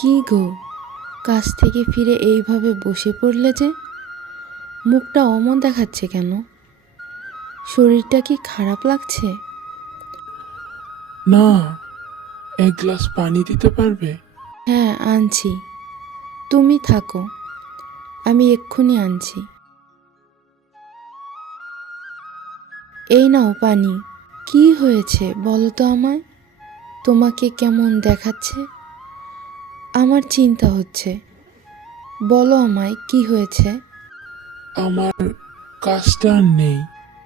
কি গো, কাজ থেকে ফিরে এইভাবে বসে পড়লে যে? মুখটা অমন দেখাচ্ছে কেন? শরীরটা কি খারাপ লাগছে? না, এক গ্লাস পানি দিতে পারবে? হ্যাঁ, আনছি। তুমি থাকো, আমি এক্ষুনি আনছি। এই নাও পানি। কি হয়েছে বলো তো আমায়? তোমাকে কেমন দেখাচ্ছে? আমার চিন্তা হচ্ছে। বলো আমায়, কি হয়েছে? আমার কাজটা আর নেই।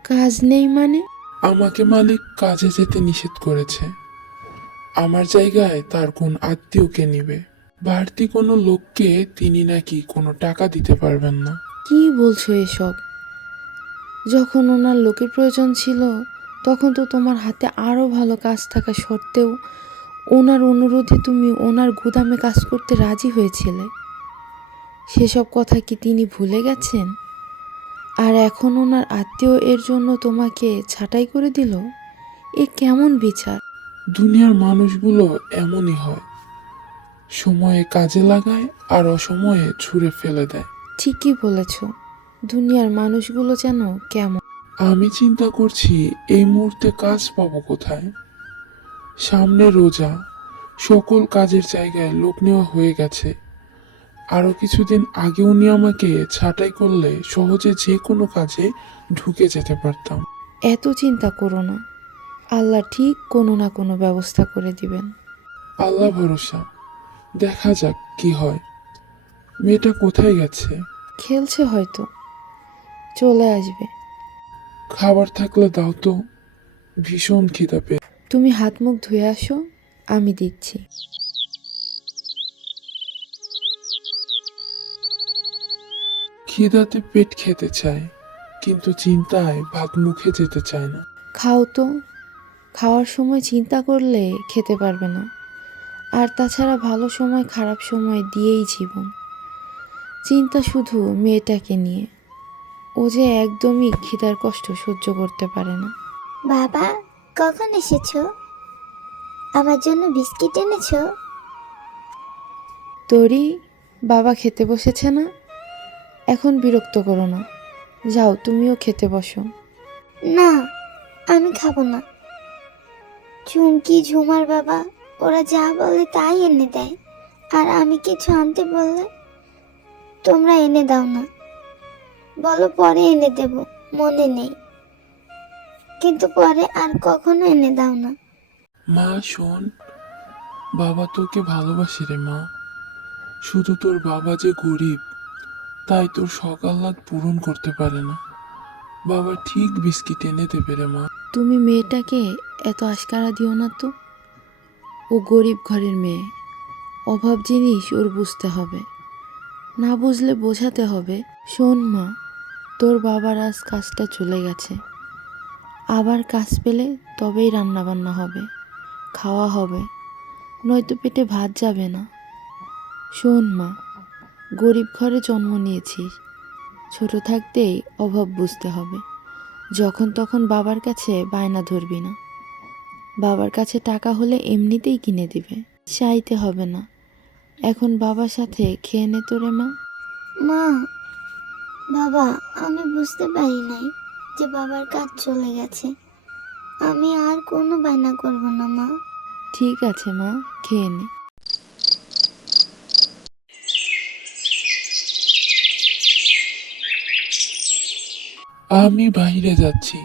কাজ নেই মানে? আমাকে মালিক কাজে যেতে নিষেধ করেছে। আমার জায়গায় তার কোন আত্মীয়কে নিবে। বাড়তি কোনো লোককে তিনি নাকি কোনো টাকা দিতে পারবেন না। কি বলছো এসব? যখন ওনার লোকের প্রয়োজন ছিল, তখন তো তোমার হাতে আরও ভালো কাজ থাকা সত্ত্বেও ওনার অনুরোধে তুমি ওনার গুদামে কাজ করতে রাজি হয়েছিলে। সেসব কথা কি তিনি ভুলে গেছেন? আর এখন ওনার আত্মীয় এর জন্য তোমাকে ছাঁটাই করে দিল? এ কেমন বিচার? দুনিয়ার মানুষগুলো এমনই হয়, সময়ে কাজে লাগায় আর অসময়ে ছুঁড়ে ফেলে দেয়। ঠিকই বলেছ। দুনিয়ার মানুষগুলো যেন কেমন। আমি চিন্তা করছি এই মুহূর্তে কাজ পাবো কোথায়। সামনে রোজা, সকল কাজের জায়গায় লোক নেওয়া হয়ে গেছে। আরো কিছুদিন আগে উনি আমাকে ছাঁটাই করলে সহজে যে কোনো কাজে ঢুকে যেতে পারতাম। এত চিন্তা করো না, আল্লাহ ঠিক কোনো না কোনো ব্যবস্থা করে দিবেন। আল্লাহ ভরসা, দেখা যাক কি হয়। মেয়েটা কোথায় গেছে? খেলছে হয়তো, চলে আসবে। খাবার থাকলে দাও তো, ভীষণ খিদা পেয়ে। তুমি হাত মুখ ধুয়ে আসো, আমি দিচ্ছি। খিদাতে পেট খেতে চায়, কিন্তু চিন্তায় ভাত মুখে যেতে চায় না। খাও তো। খাওয়ার সময় চিন্তা করলে খেতে পারবে না। আর তাছাড়া ভালো সময় খারাপ সময় দিয়েই জীবন। চিন্তা শুধু মেয়েটাকে নিয়ে। ও যে একদমই খিদার কষ্ট সহ্য করতে পারে না। বাবা, কখন এসেছো? আমার জন্য বিস্কিট এনেছো? তোরই বাবা খেতে বসেছে না? এখন বিরক্ত করো না। যাও, তুমিও খেতে বসো। না, আমি খাবো না। চুমকি, ঝুমার বাবা ওরা যা বলে তাই এনে দেয়। আর আমি কিছু আনতে বললে তোমরা এনে দাও না। বলো পরে এনে দেব, মনে নেই। কিন্তু পরে আর কখনো এনে দাও না। মা শোন, বাবা তোকে ভালোবাসে রে মা। শুধু তোর বাবা যে গরিব, তাই তোর শখ আহ্লাদ পূরণ করতে পারে না। বাবা ঠিক বিস্কিট এনে দেবে রে মা। তুমি মেয়েটাকে এত আশকারা দিও না তো। ও গরিব ঘরের মেয়ে। অভাব জিনিস ওর বুঝতে হবে। না বুঝলে বোঝাতে হবে। শোন মা, তোর বাবার আজ কাজটা চলে গেছে। আবার কাজ পেলে তবেই রান্না বান্না হবে, খাওয়া হবে, নয়তো পেটে ভাত যাবে না। শোন মা, গরিব ঘরে জন্ম নিয়েছিস, ছোট থাকতেই অভাব বুঝতে হবে। যখন তখন বাবার কাছে বায়না ধরবি না। বাবার কাছে টাকা হলে এমনিতেই কিনে দিবে, চাইতে হবে না। এখন বাবার সাথে খেয়ে নে তো রে মা। মা, বাবা, আমি বুঝতে পারি নাই যে বাবার কাজ চলে গেছে। আমি আর কোনো বায়না করব না মা। ঠিক আছে মা, খেয়ে নে। আমি বাইরে যাচ্ছি,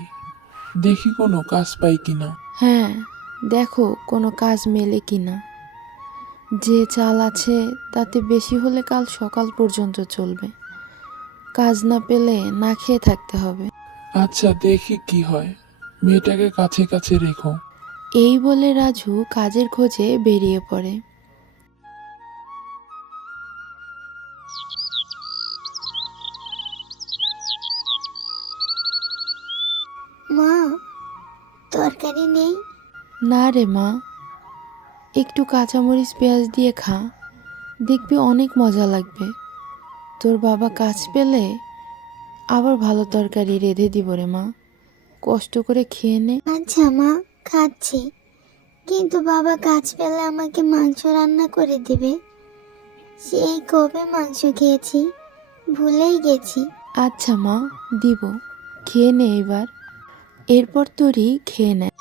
দেখি কোনো কাজ পাই কিনা। হ্যাঁ, দেখো কোনো কাজ মেলে কিনা। যে চাল আছে তাতে বেশি হলে কাল সকাল পর্যন্ত চলবে। কাজ না পেলে না খেয়ে থাকতে হবে। আচ্ছা দেখি কি হয়, মেয়েটাকে কাছে কাছে রেখো। এই বলে রাজু কাজের খোঁজে বেরিয়ে পড়ে। মা, তরকারি নেই? না রে মা, একটু কাঁচামরিচ পেঁয়াজ দিয়ে খা, দেখবি অনেক মজা লাগবে। তোর বাবা কাজ পেলে আবার ভালো তরকারি রেঁধে দিব রে মা, কষ্ট করে খেয়ে নে। আচ্ছা মা, খাচ্ছি। কিন্তু বাবা কাজ পেলে আমাকে মাংস রান্না করে দিবে। সেই কবে মাংস খেয়েছি, ভুলেই গেছি। আচ্ছা মা, দিব, খেয়ে নে এবার। এরপর তোরই খেয়ে নেয়।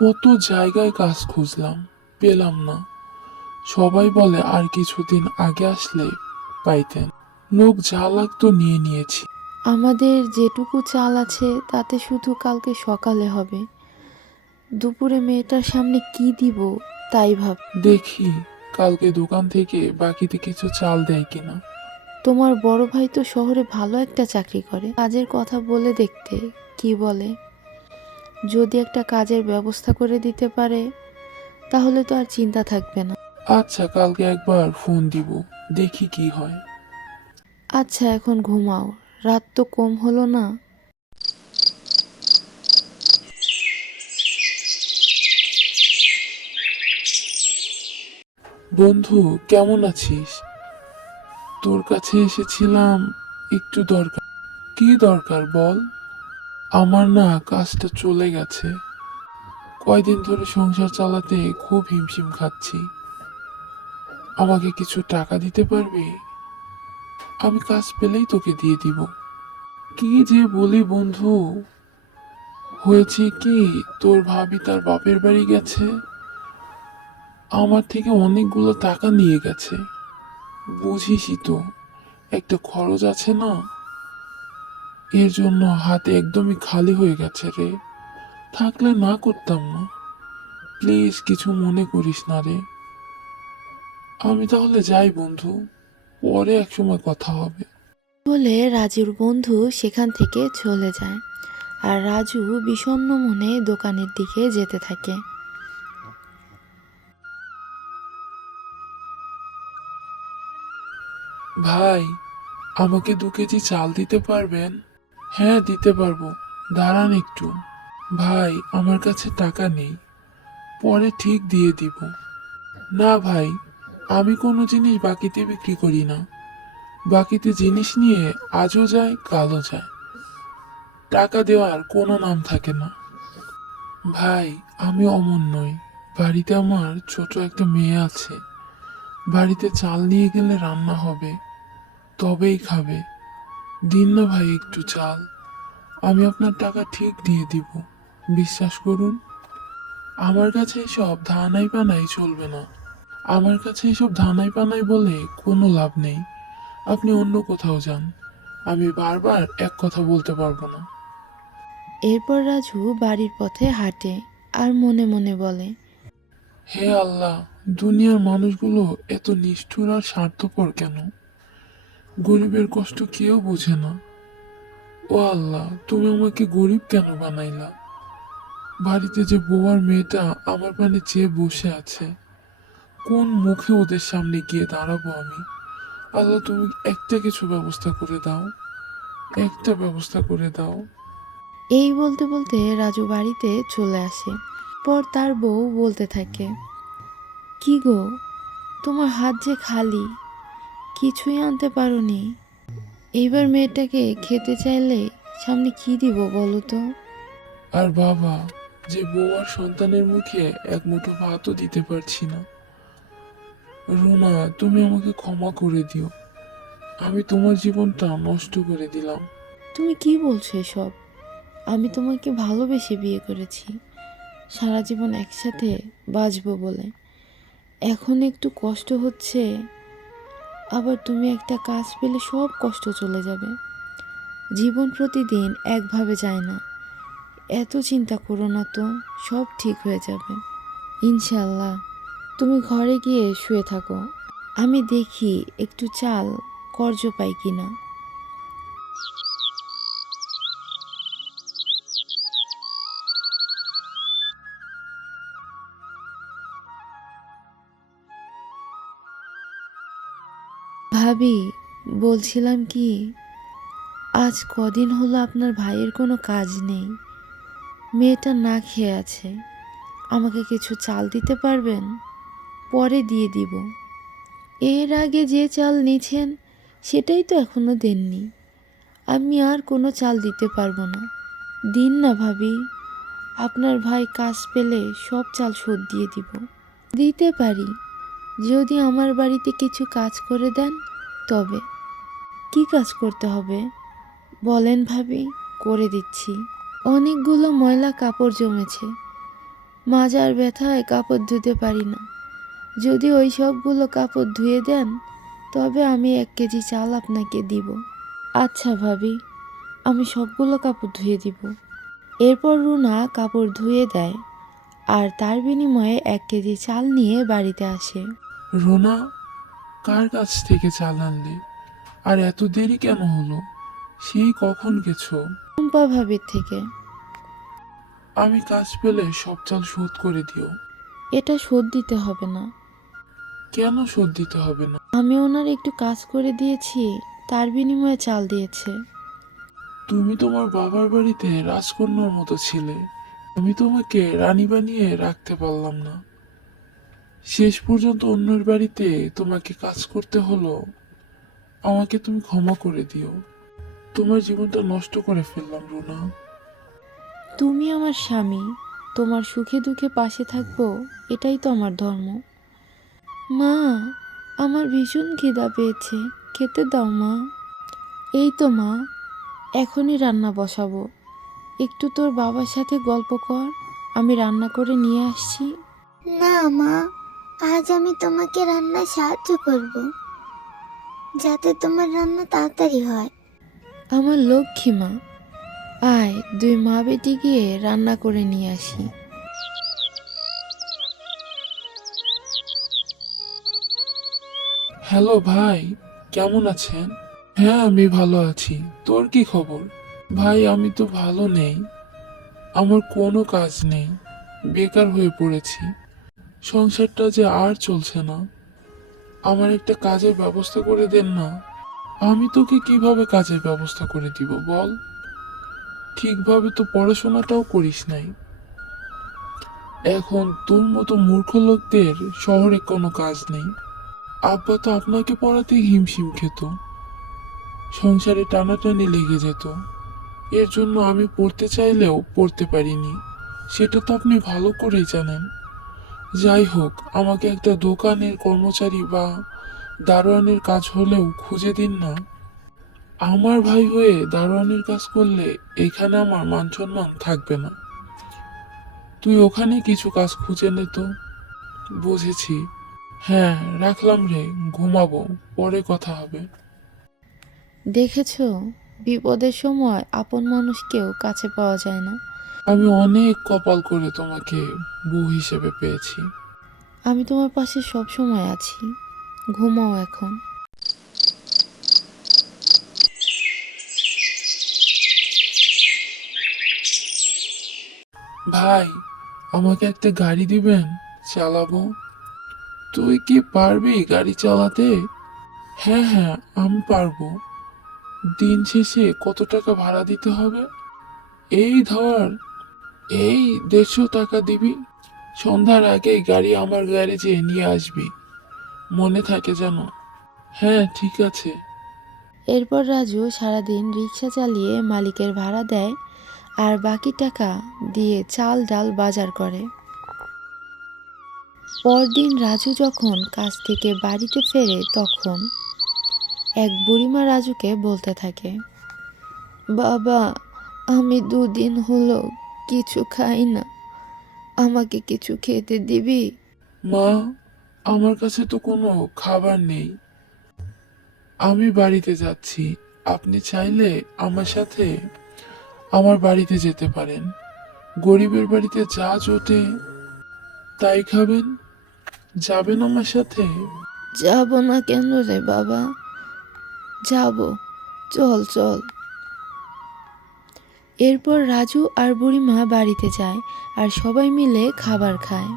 কত জায়গায় কাজ খুঁজলাম, পেলাম না। সবাই বলে আর কিছুদিন আগে আসলে পাইতেন। লোক যা লাগতো নিয়ে নিয়েছি। আমাদের যেটুকু চাল আছে তাতে শুধু কালকে সকালে হবে। দুপুরে মেয়েটার সামনে কি দিব তাই ভাব। দেখি কালকে দোকান থেকে বাকিতে কিছু চাল দেয় কিনা। তোমার বড় ভাই তো শহরে ভালো একটা চাকরি করে, কাজের কথা বলে দেখতে কি বলে। যদি একটা কাজের ব্যবস্থা করে দিতে পারে তাহলে তো আর চিন্তা থাকবে না। আচ্ছা, কালকে একবার ফোন দিব, দেখি কি হয়। আচ্ছা এখন ঘুমাও, রাত তো কম হলো না। বন্ধু, কেমন আছিস? তোর কাছে এসেছিলাম একটু দরকার। কি দরকার বল। আমার না কাজটা চলে গেছে। কয়দিন ধরে সংসার চালাতে খুব হিমশিম খাচ্ছি। আমাকে কিছু টাকা দিতে পারবি? আমি কাজ পেলেই তোকে দিয়ে দিব। কি যে বলি বন্ধু, হয়েছে কি, তোর ভাবি তার বাপের বাড়ি গেছে, আমার থেকে অনেকগুলো টাকা নিয়ে গেছে। বুঝিসই তো, একটা খরচ আছে না, এর জন্য হাতে একদমই খালি হয়ে গেছে রে। থাকলে না করতাম না, প্লিজ কিছু মনে করিস না রে। আমি তাহলে যাই বন্ধু, পরে একসময় কথা হবে। বলে রাজুর বন্ধু সেখান থেকে চলে যায়। আর রাজু বিষণ্ণ মনে দোকানের দিকে যেতে থাকে। ভাই, আমাকে 2 কেজি চাল দিতে পারবেন? হ্যাঁ দিতে পারবো, দাঁড়ান একটু। ভাই, আমার কাছে টাকা নেই, পরে ঠিক দিয়ে দিব। না ভাই, আমি কোনো জিনিস বাকিতে বিক্রি করি না। বাকিতে জিনিস নিয়ে আজও যায় কালও যায়, টাকা দেওয়ার কোনো নাম থাকে না। ভাই, আমি অমন নই। বাড়িতে আমার ছোট একটা মেয়ে আছে। বাড়িতে চাল নিয়ে গেলে রান্না হবে, তবেই খাবে। দিন না ভাই একটু চাল, আমি আপনার টাকা ঠিক দিয়ে দিব, বিশ্বাস করুন। আমার কাছে এসব ধানাই পানাই চলবে না। আমার কাছে এসব ধানাই পানাই বলে কোনো লাভ নেই। আপনি অন্য কোথাও যান, আমি বারবার এক কথা বলতে পারবো না। এরপর রাজু বাড়ির পথে হাঁটে আর মনে মনে বলে, হে আল্লাহ, দুনিয়ার মানুষগুলো এত নিষ্ঠুর আর স্বার্থপর কেন? গরিবের কষ্ট কেউ বোঝে না। ও আল্লাহ, তুমি আমাকে গরিব কেন বানাইলা? বাড়িতে যে বউ আর মেয়েটা আমার পানে চেয়ে বসে আছে, কোন মুখে ওদের সামনে গিয়ে দাঁড়াবো আমি? আল্লাহ, তুমি একটা কিছু ব্যবস্থা করে দাও, একটা ব্যবস্থা করে দাও। এই বলতে বলতে রাজু বাড়িতে চলে আসে। পর তার বউ বলতে থাকে, কি গো, তোমার হাত যে খালি, কিছুই আনতে পারোনি। এইবার মেয়েটাকে খেতে চাইলে সামনে কি দিব বলো তো? আর বাবা, যে বউ আর সন্তানের মুখে এক মুঠো ভাতও দিতে পারছি না। রুনা, তুমি আমাকে ক্ষমা করে দিও, আমি তোমার জীবনটা নষ্ট করে দিলাম। তুমি কি বলছো এসব? আমি তোমাকে ভালোবেসে বিয়ে করেছি, সারা জীবন একসাথে বাঁচবো বলে। এখন একটু কষ্ট হচ্ছে, আবার তুমি একটা কাজ পেলে সব কষ্ট চলে যাবে। জীবন প্রতিদিন একভাবে যায় না, এত চিন্তা করো না তো, সব ঠিক হয়ে যাবে ইনশাল্লাহ। তুমি ঘরে গিয়ে শুয়ে থাকো, আমি দেখি একটু চাল কর্জ পাই কিনা। ভাবি, বলছিলাম কি, আজ কদিন হলো আপনার ভাইয়ের কোনো কাজ নেই, মেয়েটা না খেয়ে আছে। আমাকে কিছু চাল দিতে পারবেন? পরে দিয়ে দিব। এর আগে যে চাল নিছেন সেটাই তো এখনো দেননি। আমি আর কোনো চাল দিতে পারবো না। দিন না ভাবি, আপনার ভাই কাজ পেলে সব চাল শোধ দিয়ে দিব। দিতে পারি, যদি আমার বাড়িতে কিছু কাজ করে দেন তবে। কি কাজ করতে হবে বলেন ভাবি, করে দিচ্ছি। অনেকগুলো ময়লা কাপড় জমেছে, মাজার ব্যথায় কাপড় ধুতে পারি না। যদি ওই সবগুলো কাপড় ধুয়ে দেন তবে আমি 1 কেজি চাল আপনাকে দিব। আচ্ছা ভাবি, আমি সবগুলো কাপড় ধুয়ে দিব। এরপর রুনা কাপড় ধুয়ে দেয় আর তার বিনিময়ে 1 কেজি চাল নিয়ে বাড়িতে আসে। রোনা, কার কাছ থেকে চাল আনলে? আর এত দেরি কেন হলো? সেই কখন গেছো? টুম্পা ভাবির থেকে। আমি কাজ পেলে সব চাল শোধ করে দিও। এটা শোধ দিতে হবে না, কেন শোধ দিতে হবে না? আমি ওনার একটু কাজ করে দিয়েছি, তার বিনিময়ে চাল দিয়েছে। তুমি তোমার বাবার বাড়িতে রাজকন্যার মতো ছিলে, আমি তোমাকে রানী বানিয়ে রাখতে পারলাম না। শেষ পর্যন্ত অন্যের বাড়িতে তোমাকে কাজ করতে হলো। আমাকে তুমি ক্ষমা করে দিও। তোমার জীবনটা নষ্ট করে ফেললাম রুনা। তুমি আমার স্বামী, তোমার সুখে দুঃখে পাশে থাকবো, এটাই তো আমার ধর্ম। মা, আমার ভীষণ খিদা পেয়েছে, খেতে দাও মা। এই তো মা, এখনই রান্না বসাবো, একটু তোর বাবার সাথে গল্প কর, আমি রান্না করে নিয়ে আসছি। না মা, আজ আমি তোমাকে রান্নায় সাহায্য করব, যাতে তোমার রান্না তাড়াতাড়ি হয়। আমার লক্ষ্মী মা, আয় 2 মা বেটি গিয়ে রান্না করে নিয়ে আসি। হ্যালো ভাই, কেমন আছেন? হ্যাঁ, আমি ভালো আছি। তোর কি খবর? ভাই, আমি তো ভালো নেই। আমার কোনো কাজ নেই, বেকার হয়ে পড়েছি। সংসারটা যে আর চলছে না। আমার একটা কাজের ব্যবস্থা করে দেন না। আমি তোকে কিভাবে কাজের ব্যবস্থা করে দিব বল? ঠিকভাবে তো পড়াশোনাটাও করিস নাই। এখন তোর মতো মূর্খ লোকদের শহরে কোনো কাজ নেই। আব্বা তো আপনাকে পড়াতেই হিমশিম খেত, সংসারে টানাটানি লেগে যেত। এর জন্য আমি পড়তে চাইলেও পড়তে পারিনি, সেটা তো আপনি ভালো করেই জানেন। যাই হোক, আমাকে একটা দোকানের কর্মচারী বা দারোয়ানের কাজ হলেও খুঁজে দিন না। আমার ভাই হয়ে দারোয়ানের কাজ করলে এখানে আমার মান সম্মান থাকবে না। তুই ওখানে কিছু কাজ খুঁজে নে তো। বুঝেছি। হ্যাঁ, রাখলাম রে, ঘুমাবো, পরে কথা হবে। দেখেছো, বিপদের সময় আপন মানুষকেও কাছে পাওয়া যায় না। আমি অনেক কপাল করে তোমাকে বউ হিসেবে পেয়েছি। আমি তোমার পাশে সব সময় আছি, ঘুমাও এখন। ভাই, আমাকে একটা গাড়ি দিবেন, চালাবো। তুই কি পারবি গাড়ি চালাতে? হ্যাঁ হ্যাঁ, আমি পারবো। দিন শেষে কত টাকা ভাড়া দিতে হবে? এই ধর, এই 150 টাকা দিবি। সন্ধ্যার আগেই গাড়ি আমার গ্যারেজে নিয়ে আসবি, মনে থাকে যেন। হ্যাঁ, ঠিক আছে। এরপর রাজু সারাদিন রিক্সা চালিয়ে মালিকের ভাড়া দেয় আর বাকি টাকা দিয়ে চাল ডাল বাজার করে। পরদিন রাজু যখন কাজ থেকে বাড়িতে ফেরে তখন এক বুড়িমা রাজুকে বলতে থাকে, বাবা, আমি 2 দিন হলো কিছু খাই না, আমাকে কিছু খেতে দিবি? মা, আমার কাছে তো কোনো খাবার নেই। আমি বাড়িতে যাচ্ছি, আপনি চাইলে আমার সাথে আমার বাড়িতে যেতে পারেন। গরিবের বাড়িতে যা জোটে তাই খাবেন। যাবেন আমার সাথে? যাব না কেন রে বাবা, যাব, চল চল। এরপর রাজু আর বুড়িমা বাড়িতে যায় আর সবাই মিলে খাবার খায়।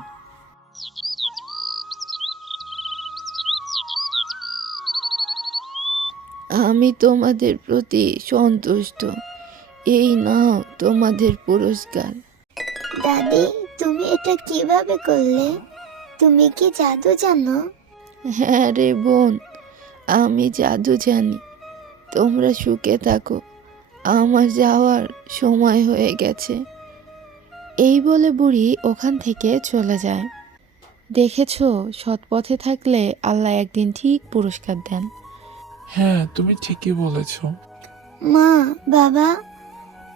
আমি তোমাদের প্রতি সন্তুষ্ট, এই নাও তোমাদের পুরস্কার। দাদি, তুমি এটা কিভাবে করলে? তুমি কি জাদু জানো? হ্যাঁ রে বোন, আমি জাদু জানি। তোমরা সুখে থাকো, আমার যাওয়ার সময় হয়ে গেছে। এই বলে বুড়ি ওখান থেকে চলে যায়। দেখেছো, সৎ পথে থাকলে আল্লাহ একদিন ঠিক পুরস্কার দেন। হ্যাঁ, তুমি ঠিকই বলেছ। মা, বাবা,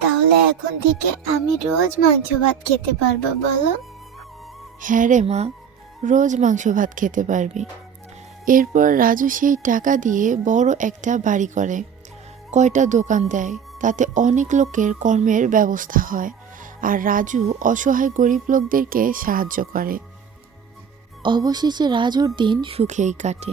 তাহলে এখন থেকে আমি রোজ মাংস ভাত খেতে পারবো বলো? হ্যাঁ রে মা, রোজ মাংস ভাত খেতে পারবি। এরপর রাজু সেই টাকা দিয়ে বড় একটা বাড়ি করে, কয়টা দোকান দেয়, তাতে অনেক লোকের কর্মের ব্যবস্থা হয়। আর রাজু অসহায় গরিব লোকদেরকে সাহায্য করে। অবশেষে রাজুর দিন সুখেই কাটে।